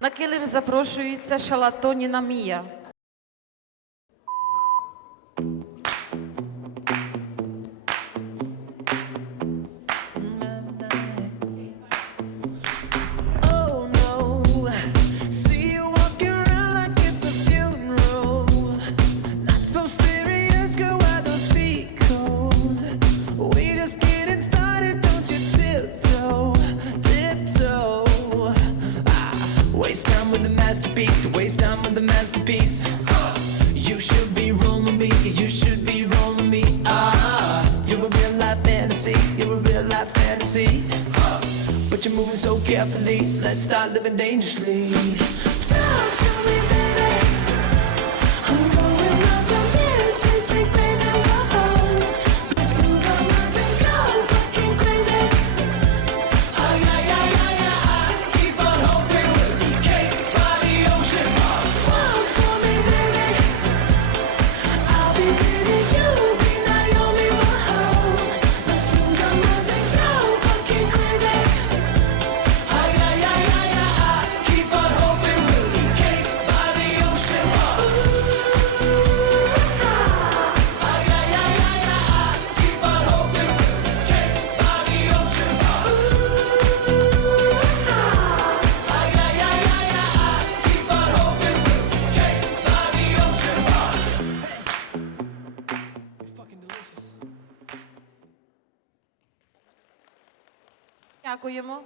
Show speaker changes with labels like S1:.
S1: На килим запрошується Шалатоніна Мія.
S2: the masterpiece, to waste time on the masterpiece. You should be rolling me, you should be rolling me. Ah, you're a real life fantasy, you're a real life fantasy. But you're moving so carefully, let's start living dangerously.
S1: Ďakujeme.